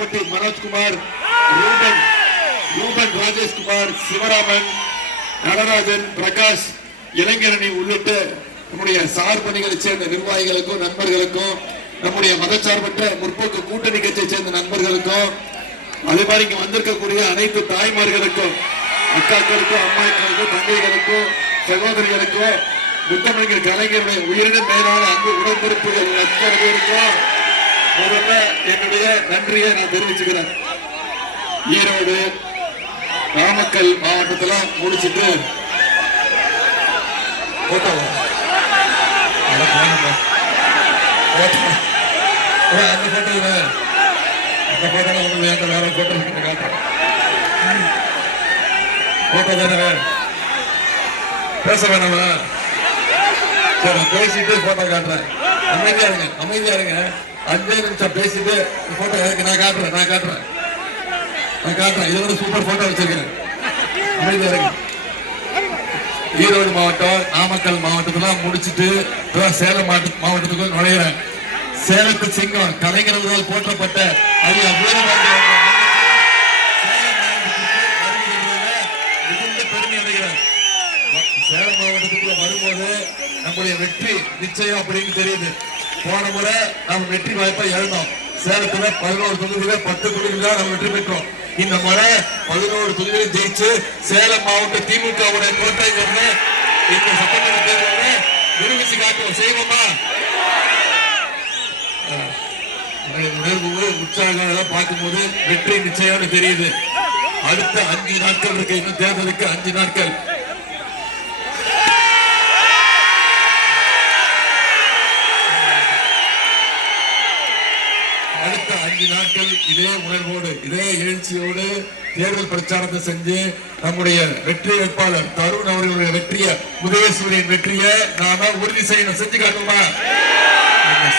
கோவிலாப்பட்டி மனோஜ்குமார், ரூபன் ராஜேஷ்குமார், சிவராமன், நடராஜன், பிரகாஷ், இளைஞரணி உள்ளிட்ட நம்முடைய சார்பணிகளை சேர்ந்த நிர்வாகிகளுக்கும் நண்பர்களுக்கும், நம்முடைய மதச்சார்பற்ற முற்போக்கு கூட்டணி கட்சியை சேர்ந்த நண்பர்களுக்கும், அதே மாதிரி இங்க வந்திருக்கக்கூடிய அனைத்து தாய்மார்களுக்கும், அக்காக்களுக்கும், அம்மாக்களுக்கும், தங்கைகளுக்கும், சகோதரிகளுக்கும், முத்தமிழர் கலைஞருடைய உயிரினும் மேலான அன்பு உடன்பிறப்புகள் அத்தனைக்கும் முதல்ல என்னுடைய நன்றியை நான் தெரிவிச்சுக்கிறேன். ஈரோடு, நாமக்கல் மாவட்டத்தில் முடிச்சுட்டு போட்டோ அந்த போட்டோ வேற போட்டோ காட்டுறேன். போட்டோ தானே பேச வேணாமா? சரி, பேசிட்டு போட்டோ காட்டுறேன். அமைதியா இருங்க, அமைதியா இருங்க. 5 நிமிஷம் பேசிட்டு போட்டோ எனக்கு நான் காட்டுறேன். இதோட சூப்பர் போட்டோ வச்சிருக்கேன். அமைதியா இருங்க. ஈரோடு மாவட்டம், நாமக்கல் மாவட்டத்துல முடிச்சுட்டு சேலம் மாவட்டத்துக்கு நுழையிறேன். சேலத்து சிங்கம் கலைஞர்களால் போற்றப்பட்ட ஐயா வீரபாண்டி மிகுந்த பெருமை அடைகிறேன். சேலம் மாவட்டத்துக்குள்ள வரும்போது நம்முடைய வெற்றி நிச்சயம் அப்படின்னு தெரியுது. போன முறை நம்ம வெற்றி வாய்ப்பை இழந்தோம். சேலத்துல 11 தொகுதியில 10 தொகுதியில தான் நம்ம வெற்றி பெற்றோம். இந்த முறை 11 தொகுதியில ஜெயிச்சு சேலம் மாவட்ட திமுகவுடைய கோட்டை இந்த சட்டமன்ற தேர்தலில் நிரூபிச்சு காட்டுவோம். செய்வோமா? உற்சாகம் பார்க்கும்போது வெற்றி நிச்சயம் தெரியுது. அடுத்த 5 நாட்கள் இருக்கு. இன்னும் தேர்தலுக்கு 5 நாட்கள். அடுத்த 5 நாட்கள் இதே உணர்வோடு, இதே எழுச்சியோடு தேர்தல் பிரச்சாரத்தை செஞ்சு நம்முடைய வெற்றி வேட்பாளர் தருண் அவர்களுடைய வெற்றியை, உதயசூரியன் வெற்றியை நாம உறுதி செய்யணும். செஞ்சு காட்டுமா?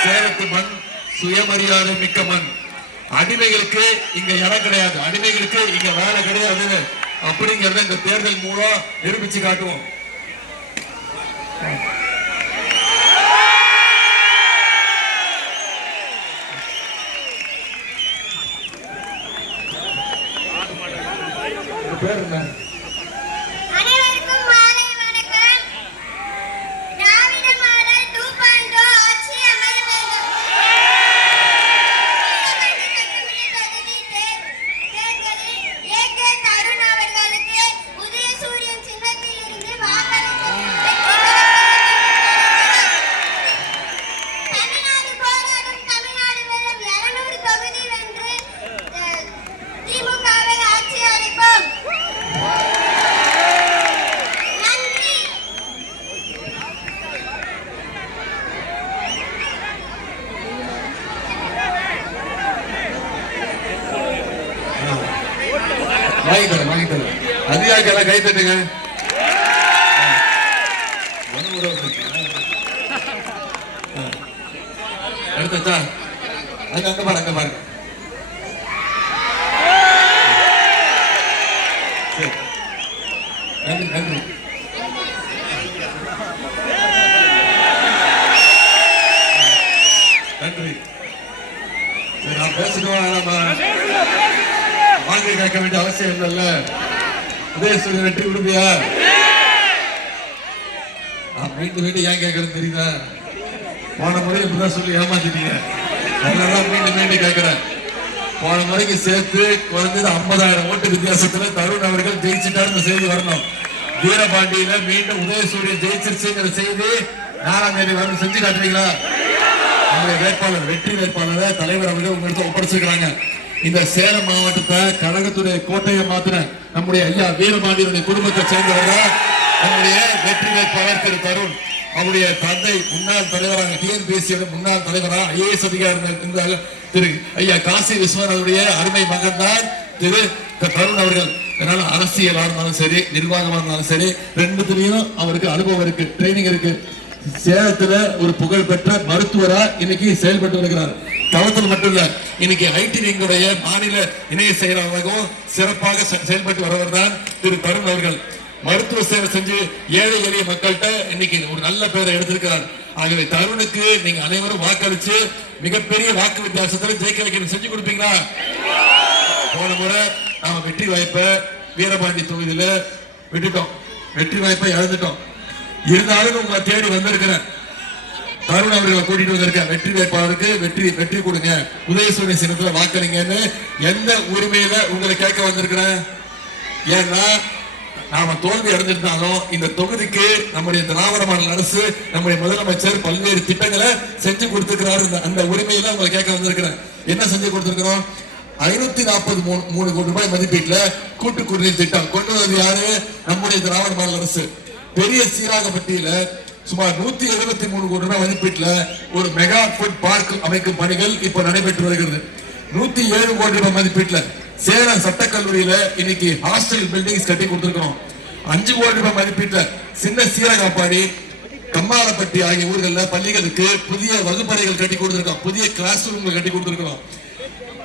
சேலத்து மண் சுயமரியாதை மிக்க மண். அடிமைகளுக்கு இங்க இடம் கிடையாது, அடிமைகளுக்கு இங்க வேலை கிடையாது அப்படிங்கறத இந்த தேர்தல் மூலம் நிரூபிச்சு காட்டுவோம். பேர் என்ன? அதிகாரிகள் கை தட்டுங்க. அடுத்தா அங்க பாருங்க. நன்றி நன்றி. நன்றி. நான் பேசணும், வாங்கி கேட்க வேண்டிய அவசியம் இல்லைல்ல. உதயசூரியன் வெற்றி விடுவியா? மீண்டும் ஏன் கேட்கறது தெரியுதா? போன முறை இப்படிதான் சொல்லி ஏமாத்திட்டீங்க. அதனாலதான் மீண்டும் கேட்கிறேன். போன முறைக்கு சேர்த்து குறைஞ்சது 50,000 ஓட்டு வித்தியாசத்துல தருண் அவர்கள் ஜெயிச்சுட்டாருன்னு செய்தி வரணும். வீரபாண்டியில மீண்டும் உதயசூரியன் ஜெயிச்சிருச்சுங்கிற செய்தி 4ஆம் தேதி வரும். செஞ்சு காட்டுறீங்களா? நம்முடைய வேட்பாளர், வெற்றி வேட்பாளரை தலைவர் அவர்கள் உங்களுக்கு ஒப்படைச்சிருக்கிறாங்க. இந்த சேலம் மாவட்டத்தை கழகத்துடைய கோட்டையை மாத்திர நம்முடைய ஐயா வீரபாண்டியனுடைய குடும்பத்தை சேர்ந்தவர்கள் நம்முடைய வெற்றி வேட்பாளர் திரு தருண். அவருடைய தந்தை முன்னாள் தலைவராக, டிஎன்பிஎஸ்சி முன்னாள் தலைவராக ஐஏஎஸ் அதிகாரி திரு ஐயா காசி விஸ்வநாதனுடைய அருமை மகன் தான் திரு தருண் அவர்கள். அதனால அரசியலா இருந்தாலும் சரி, நிர்வாகமா இருந்தாலும் சரி, ரெண்டுத்திலையும் அவருக்கு அனுபவம் இருக்கு, ட்ரைனிங் இருக்கு. சேலத்துல ஒரு புகழ்பெற்ற மருத்துவரா இன்னைக்கு செயல்பட்டு வருகிறார். தளத்தில் மட்டும் இல்ல, இன்னைக்கு ஐடி விங்குடைய மாநில இணைய செயலாளராகவும் சிறப்பாக செயல்பட்டு வருவர் தான் திரு தருண் அவர்கள். மருத்துவ சேவை செஞ்சு ஏழை எளிய மக்கள்கிட்ட இன்னைக்கு ஒரு நல்ல பேரை எடுத்திருக்கிறார். ஆகவே தருணுக்கு நீங்க அனைவரும் வாக்களிச்சு மிகப்பெரிய வாக்கு வித்தியாசத்துல ஜெயிக்க வைக்கணும். செஞ்சு கொடுப்பீங்களா? போன முறை நாம வெற்றி வாய்ப்பை வீரபாண்டி தொகுதியில விட்டுட்டோம், வெற்றி வாய்ப்பை இழந்துட்டோம். இருந்தாலும் உங்களை தேடி வந்திருக்கிறேன், தருண் அவர்களை கூட்டிட்டு வந்திருக்கேன். வெற்றி வேட்பாளருக்கு வெற்றி கொடுங்க, உதயசூரிய சின்னத்துல வாக்களிங்கன்னு எந்த உரிமையில உங்களை கேட்க வந்திருக்கிறேன். ஏன்னா நாம தோல்வி அடைஞ்சிருந்தாலும் இந்த தொகுதிக்கு நம்முடைய திராவிட மாடல் அரசு, நம்முடைய முதலமைச்சர் பல்வேறு திட்டங்களை செஞ்சு கொடுத்திருக்கிறாரு. அந்த உரிமையில உங்களை கேட்க வந்திருக்கிறேன். என்ன செஞ்சு கொடுத்திருக்கிறோம்? 543 கோடி ரூபாய் மதிப்பீட்டுல கூட்டு குடிநீர் திட்டம் கொண்டு வந்தது யாரு? நம்முடைய திராவிட மாடல் அரசு. பெரிய சீராகப்பட்டியில சுமார் 173 கோடி ரூபாய் மதிப்பீட்டுல ஒரு மெகா ஃபுட் பார்க் அமைக்கும் பணிகள் இப்ப நடைபெற்று வருகிறது. 107 கோடி ரூபாய் மதிப்பீட்டுல சேலம் சட்டக்கல்லூரியில இன்னைக்கு ஹாஸ்டல் பில்டிங்ஸ் கட்டி கொடுத்திருக்கிறோம். 5 கோடி ரூபாய் மதிப்பீட்டுல சின்ன சீரகாப்பாடி, கம்மாளப்பட்டி ஆகிய ஊர்களில் பள்ளிகளுக்கு புதிய வகுப்பறைகள் கட்டி கொடுத்திருக்கோம், புதிய கிளாஸ் ரூம்கள் கட்டி கொடுத்திருக்கிறோம்.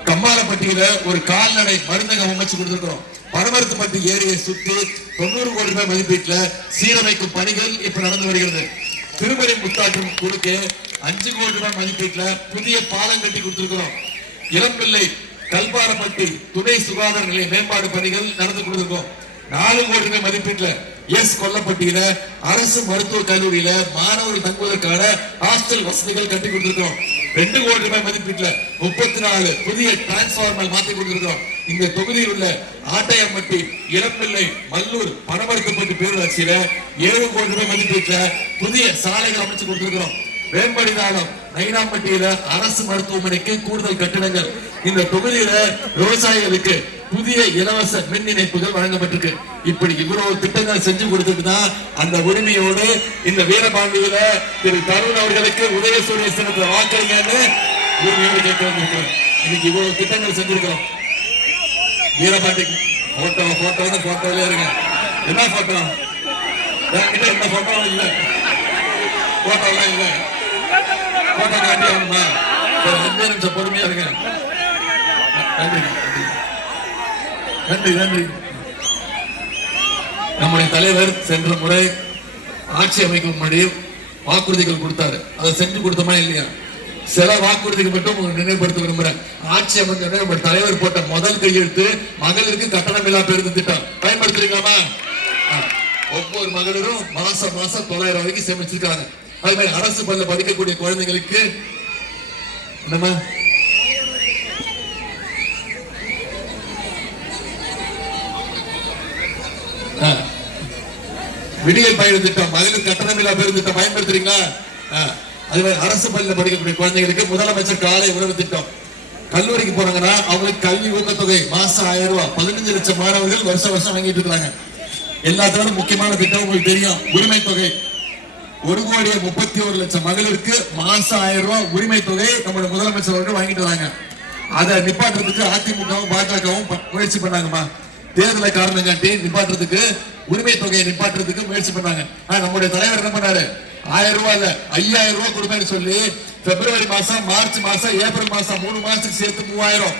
கம்மாளப்பட்டியில ஒரு கால்நடை மருந்தகம் அமைச்சு கொடுத்திருக்கிறோம். பரமரத்துப்பட்டி ஏரியை சுற்றி 90 கோடி ரூபாய் மதிப்பீட்டுல சீரமைக்கும் பணிகள் இப்ப நடந்து வருகிறது. திருமலை முத்தாற்றும் குறுக்கே 5 கோடி ரூபாய் மதிப்பீட்டுல புதிய பாலம் கட்டி கொடுத்திருக்கிறோம். இளம்பிள்ளை கல்பாரப்பட்டி துணை சுகாதார நிலைய மேம்பாடு பணிகள் நடந்து கொடுத்திருக்கோம். 4 கோடி ரூபாய் மதிப்பீட்டுல கொல்லப்பட்டியில அரசு மருத்துவக் கல்லூரியில மாணவர்கள் தங்குவதற்கான ஹாஸ்டல் வசதிகள் கட்டி கொடுத்திருக்கிறோம். 2 கோடி ரூபாய் மதிப்பீட்டுல 34 புதிய டிரான்ஸ்பார்மர் மாற்றி கொடுத்திருக்கிறோம். இந்த தொகுதியில் உள்ள ஆட்டையம்பட்டி, இளம்பிள்ளை, மல்லூர், பணமறுக்கப்பட்டு பேரூராட்சியில 7 கோடி ரூபாய் மதிப்பீட்டுல புதிய சாலைகள் அமைச்சு கொடுத்திருக்கிறோம். வேம்படிதானம் நைனாம்பட்டியில அரசு மருத்துவமனைக்கு கூடுதல் கட்டிடங்கள். இந்த தொகுதியில விவசாயிகளுக்கு புதிய இலவச மின் இணைப்புகள் வழங்கப்பட்டிருக்கு. இப்படி இவ்வளவு திட்டங்கள் செஞ்சு கொடுத்துட்டு தான் அந்த உரிமையோடு இந்த வீரபாண்டியில திரு தருண் அவர்களுக்கு உதயசூரிய சின்னத்துல வாக்களிங்கன்னு உரிமையோடு கேட்க வந்திருக்கிறோம். இன்னைக்கு இவ்வளவு திட்டங்கள் செஞ்சிருக்கிறோம். வீரபாண்டி போட்டோல இருங்க. என்ன போட்டோ? என்கிட்ட இந்த போட்டோ இல்ல, போட்டோலாம் இல்ல. போட்டோ காட்டி ஆகணுமா? 2 நிமிஷம் பொறுமையா இருங்க. நன்றி நன்றி நன்றி. நம்முடைய தலைவர் சென்ற முறை ஆட்சி அமைக்கும் முன்னாடி வாக்குறுதிகள் கொடுத்தாரு. அதை செஞ்சு கொடுத்தோமா இல்லையா? சில வாக்குறுதிகள் மட்டும் உங்களுக்கு நினைவுபடுத்த விரும்புறேன். ஆட்சி அமைச்ச நம்ம தலைவர் போட்ட முதல் கையெழுத்து மகளிருக்கு கட்டணமில்லா பேருந்து திட்டம். பயன்படுத்துறீங்களாமா? ஒவ்வொரு மகளிரும் மாசம் 900 வரைக்கும் சேமிச்சிருக்காங்க. அதே மாதிரி அரசு பள்ளியில் படிக்கக்கூடிய குழந்தைகளுக்கு நம்ம விடியல் பயண திட்டம், மகளிர் கட்டணமில்லா பேருந்து திட்டம் பயன்படுத்துறீங்களா? அதே மாதிரி அரசு பள்ளியில் படிக்கக்கூடிய குழந்தைகளுக்கு முதலமைச்சர் காலை உணவு திட்டம். கல்லூரிக்கு போறாங்கன்னா அவங்களுக்கு கல்வி ஊக்கத்தொகை மாசம் 1000 ரூபாய். 15 லட்சம் மாணவர்கள் வருஷம் வாங்கிட்டு இருக்காங்க. எல்லாத்தோட முக்கியமான திட்டம் உங்களுக்கு தெரியும், உரிமை தொகை. 1,31,00,000 மகளிருக்கு மாசம் 1000 ரூபாய் உரிமை தொகை நம்முடைய முதலமைச்சர் அவர்கள் வாங்கிட்டு வராங்க. அதை நிப்பாட்டுறதுக்கு அதிமுகவும் பாஜகவும் முயற்சி பண்ணாங்கம்மா. தேர்தலை காரணம் காட்டி நிப்பாட்டுறதுக்கு, உரிமை தொகையை நிப்பாட்டுறதுக்கு முயற்சி பண்ணாங்க. நம்முடைய தலைவர் என்ன பண்ணாரு? 1000 ரூபாய் இல்ல 5000 ரூபாய் கொடுப்பேன்னு சொல்லி பிப்ரவரி மாசம், மார்ச் மாசம், ஏப்ரல் மாசம் 3 மாசத்துக்கு சேர்த்து 3000,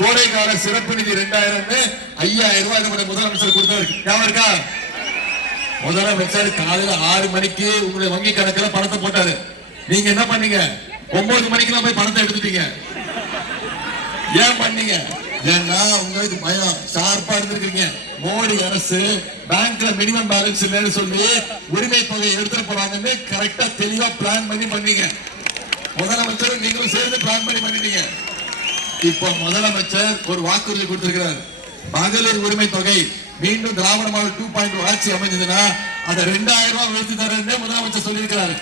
கோடைக்கால சிறப்பு நிதி 2000, 5000 ரூபாய் நம்முடைய முதலமைச்சர் கொடுத்தாரு. ஞாபகம் இருக்கா? முதலமைச்சர் காலையில 6 மணிக்கு உங்களுடைய வங்கி கணக்குல பணத்தை போட்டாரு. நீங்க என்ன பண்ணீங்க? 9 மணிக்கெல்லாம் போய் பணத்தை எடுத்துட்டீங்க. ஏன் பண்ணீங்க? ஏன்னா உங்களுக்கு பயம், ஷார்ப்பா இருந்திருக்கீங்க. மோடி அரசு பேங்க்ல மினிமம் பேலன்ஸ் இல்லைன்னு சொல்லி உரிமை தொகையை எடுத்துட்டு போறாங்கன்னு கரெக்டா தெளிவா பிளான் பண்ணீங்க. முதலமைச்சர் நீங்களும் சேர்ந்து பிளான் பண்ணிட்டீங்க. இப்ப முதலமைச்சர் ஒரு வாக்குறுதி கொடுத்திருக்கிறார். மகளிர் உரிமை தொகை மீண்டும் திராவிட மாடல் 2.0 ஆட்சி அமைஞ்சதுன்னா அதை 2000 ரூபாய் உயர்த்தி தரேன்னு முதலமைச்சர் சொல்லியிருக்கிறார்.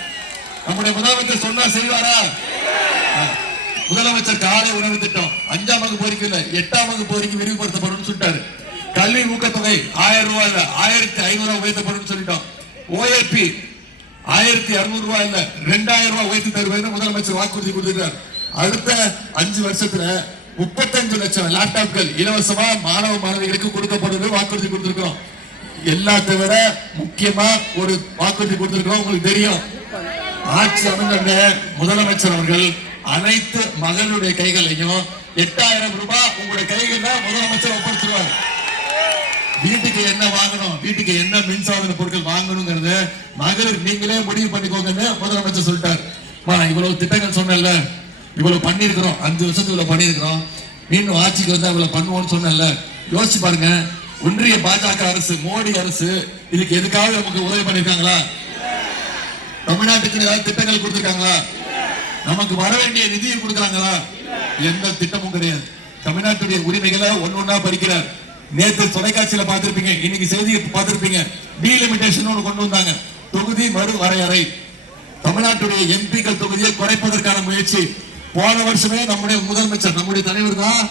நம்முடைய முதலமைச்சர் சொன்னா செய்வாரா? முதலமைச்சர் காலை உணவு திட்டம் 5ஆம் வகுப்பு வரைக்கும் இல்ல 8ஆம் வகுப்பு வரைக்கும் விரிவுபடுத்தப்படும் சொல்லிட்டாரு. கல்வி ஊக்கத்தொகை 1000 ரூபாய் இல்ல 1500 ரூபாய் உயர்த்தப்படும் சொல்லிட்டோம். OAP 1600 ரூபாய் இல்ல 2000 ரூபாய் உயர்த்தி தருவேன்னு முதலமைச்சர் வாக்குறுதி கொடுத்திருக்கிறார். அடுத்த 5 வருஷத்துல 35 லட்சம் லேப்டாப்கள் இலவசமா மாணவ மாணவிகளுக்கு கொடுக்கப்படுவது வாக்குறுதி கொடுத்திருக்கிறோம். எல்லாத்தை விட முக்கியமா ஒரு வாக்குறுதி கொடுத்திருக்கிறோம். உங்களுக்கு தெரியும், ஆட்சி அமைந்த முதலமைச்சர் அவர்கள் அனைத்து மகளுடைய கைகளையும் 8000 ரூபாய் உங்களுடைய கைகள்ல முதலமைச்சர் ஒப்படைச்சிருவார். வீட்டுக்கு என்ன வாங்கணும், வீட்டுக்கு என்ன மின்சாதன பொருட்கள் வாங்கணுங்கிறத மகளிர் நீங்களே முடிவு பண்ணிக்கோங்கன்னு முதலமைச்சர் சொல்லிட்டார். இவ்வளவு திட்டங்கள் சொன்னல, இவ்வளவு பண்ணிருக்கிறோம், 5 வருஷத்துக்குள்ள பண்ணிருக்கிறோம். மீண்டும் ஆட்சிக்கு வந்தா இவ்வளவு பண்ணுவோம்னு சொன்னல. யோசிச்சு பாருங்க, ஒன்றிய பாஜக அரசு, மோடி அரசு இதுக்கு எதுக்காக நமக்கு உதவி பண்ணிருக்காங்களா? தமிழ்நாட்டுக்கு ஏதாவது திட்டங்கள் கொடுத்திருக்காங்களா? நமக்கு வர வேண்டிய நிதியை கொடுக்குறாங்களா? எந்த திட்டமும் கிடையாது. தமிழ்நாட்டுடைய உரிமைகளை ஒன்னொன்னா பறிக்கிறார். நேற்று தொலைக்காட்சியில பார்த்திருப்பீங்க, இன்னைக்கு செய்தியை பார்த்திருப்பீங்க. டீலிமிட்டேஷன் ஒன்று கொண்டு வந்தாங்க, தொகுதி மறு வரையறை. தமிழ்நாட்டுடைய எம்பிக்கள் தொகுதியை குறைப்பதற்கான முயற்சி. போன வருஷமே நம்முடைய முதலமைச்சர், நம்முடைய தலைவர் தான்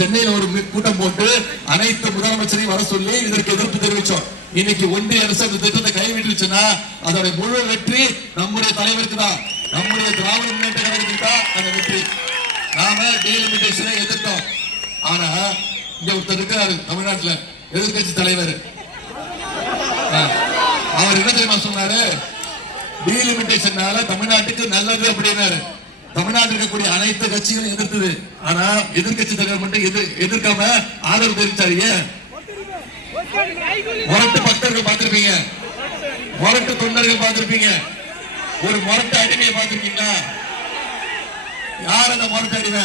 சென்னையில் ஒரு கூட்டம் போட்டு அனைத்து முதலமைச்சரையும் வர சொல்லி இதற்கு எதிர்ப்பு தெரிவிச்சோம். இன்னைக்கு ஒன்றிய அரசு அந்த திட்டத்தை கைவிட்டுச்சுன்னா அதோட முழு வெற்றி நம்முடைய தலைவருக்கு தான், நம்முடைய திராவிட முன்னேற்ற கழகத்துக்கு தான் அந்த வெற்றி. நாம டீலிமிட்டேஷனை எதிர்த்தோம். ஆனா இங்க ஒருத்தர் இருக்கிறாரு தமிழ்நாட்டுல, எதிர்கட்சி தலைவர். அவர் என்ன தெரியுமா சொன்னாரு? டீலிமிட்டேஷனால தமிழ்நாட்டுக்கு நல்லது அப்படின்னாரு. தமிழ்நாட்டில் இருக்கக்கூடிய அனைத்து கட்சிகளும் எதிர்த்தது. ஆனா எதிர்கட்சி தலைவர் மட்டும் எதிர்க்காம ஆதரவு தெரிவிச்சாரு. ஏன்? முரட்டு பக்தர்கள் பார்த்திருப்பீங்க, முரட்டு தொண்டர்கள் பார்த்திருப்பீங்க, ஒரு முரட்டு அடிமையை பார்த்திருக்கீங்களா? யார் அந்த முரட்டு அடிமை?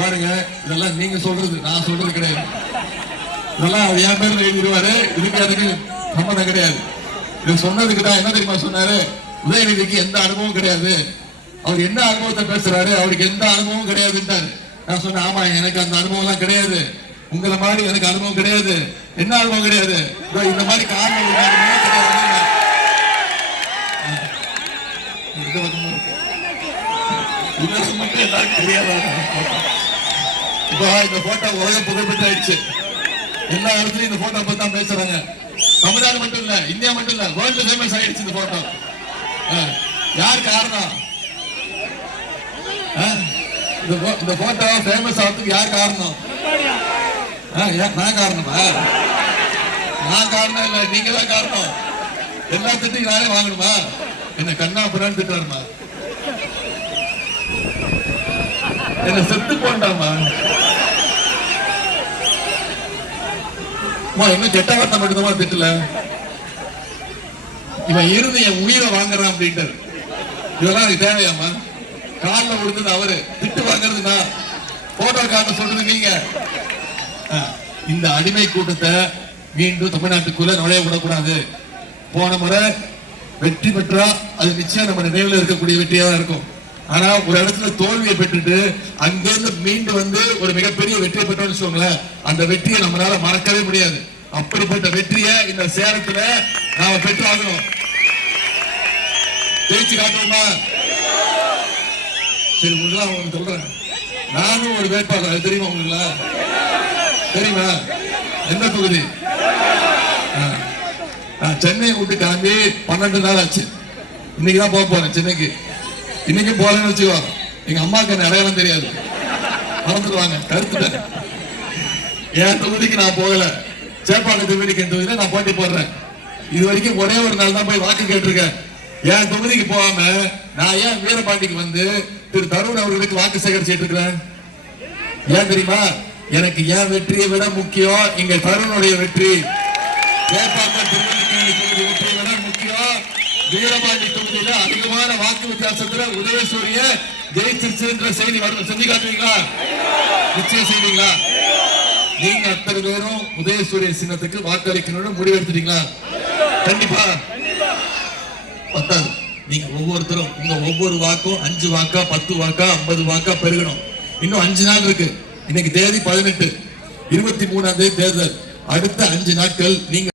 பாருங்க, இதெல்லாம் நீங்க சொல்றது, நான் சொல்றது கிடையாது. இதெல்லாம் என் பேர்ல எழுதிடுவாரு. இதுக்கு அதுக்கு சம்மந்தம் கிடையாது. இது சொன்னதுக்கு தான். என்ன தெரியுமா சொன்னாரு? உதயநிதிக்கு எந்த அனுபவம் கிடையாது, அவர் என்ன அனுபவத்தை பேசுறாரு, அவருக்கு எந்த அனுபவம் கிடையாதுன்றாரு. நான் சொன்னேன், ஆமா எனக்கு அந்த அனுபவம் எல்லாம் கிடையாது, உங்களை மாதிரி எனக்கு அனுபவம் கிடையாது. என்ன அனுபவம் கிடையாது? இந்த மாதிரி காரணம் இந்த போட்டோ உலக புகழ்பெற்றாயிடுச்சு. எல்லா இடத்துலயும் இந்த போட்டோ பத்தி தான் பேசுறாங்க. தமிழ்நாடு மட்டும் இல்ல, இந்தியா மட்டும் இல்ல, வேர்ல்டு ஃபேமஸ் ஆயிடுச்சு இந்த போட்டோ. யார் காரணம்? இந்த போட்டோ ஃபேமஸ் ஆகிறதுக்கு யார் காரணம்? நான் காரணமா? நான் காரணம் இல்ல, நீங்க தான் காரணம். எல்லா திட்டையும் நானே வாங்கணுமா? என்ன கண்ணா புறான்னு திட்டுறாருமா? என்ன செத்து போண்டாமா? இன்னும் கெட்ட வார்த்தை மட்டும்தான் திட்டல. இவன் இருந்து என் உயிரை வாங்குறான் அப்படின்ட்டு. இதெல்லாம் எனக்கு தேவையாமா? காலில் விழுந்தது அவரு, திட்டு வாங்குறது நான், போட்டோ காட்ட சொல்றது நீங்க. இந்த அடிமை கூட்டத்தை மீண்டும் தமிழ்நாட்டுக்குள்ள நுழைய விடக்கூடாது. போன முறை வெற்றி பெற்றா அது நிச்சயம் நம்ம நினைவில் இருக்கக்கூடிய வெற்றியா தான் இருக்கும். ஆனா ஒரு இடத்துல தோல்வியை பெற்றுட்டு அங்கிருந்து மீண்டும் வந்து ஒரு மிகப்பெரிய வெற்றியை பெற்றோம்னு சொல்லுங்களேன், அந்த வெற்றியை நம்மளால மறக்கவே முடியாது. அப்படிப்பட்ட வெற்றியை இந்த சேலத்துல நாம பெற்று ஆகணும். ஜெயிச்சு காட்டுவோமா? சரி, உங்களுக்கு சொல்றேன், நானும் ஒரு வேட்பாளர். அது தெரியுமா உங்களுக்கு? தெரியுமா? எந்த தொகுதி? நான் சென்னையை விட்டு கிளம்பி 12 நாள் ஆச்சு. இன்னைக்குதான் போக போறேன் சென்னைக்கு. இன்னைக்கும் போறேன்னு வச்சுக்கோ, எங்க அம்மாவுக்கு என்ன அடையாளம் தெரியாது, மறந்துடுவாங்க. கருத்துட்டேன். என் தொகுதிக்கு நான் போகல. சேப்பாக்கம் தொகுதிக்கு என் தொகுதியில நான் போட்டி போடுறேன். இது வரைக்கும் ஒரே ஒரு நாள் தான் போய் வாக்கு கேட்டிருக்கேன். என் தொகுதிக்கு போகாம நான் ஏன் வீரபாண்டிக்கு வந்து திரு தருண் அவர்களுக்கு வாக்கு சேகரிச்சுட்டு இருக்கிறேன்? ஏன் தெரியுமா? எனக்கு என் வெற்றியை விட முக்கியம் இங்க தருணுடைய வெற்றி. சேப்பாக்கம் தொகுதியை விட முக்கியம் வீரபாண்டி தொகுதியில அதிகமான வாக்கு வித்தியாசத்துல உதயசூரிய ஜெயிச்சிருச்சுன்ற செய்தி செஞ்சு காட்டுவீங்களா? நிச்சயம் செய்வீங்களா? நீங்க அத்தனை பேரும் உதயசூரிய சின்னத்துக்கு வாக்களிக்கணும்னு முடிவெடுத்துட்டீங்களா? கண்டிப்பா பத்தாது. நீங்க ஒவ்வொருத்தரும் உங்க ஒவ்வொரு வாக்கும் 5 வாக்கா 10 வாக்கா 50 வாக்கா பெருகணும். இன்னும் 5 நாள் இருக்கு. இன்னைக்கு தேதி 18, 23ஆம் தேதி தேர்தல். அடுத்த 5 நாட்கள் நீங்க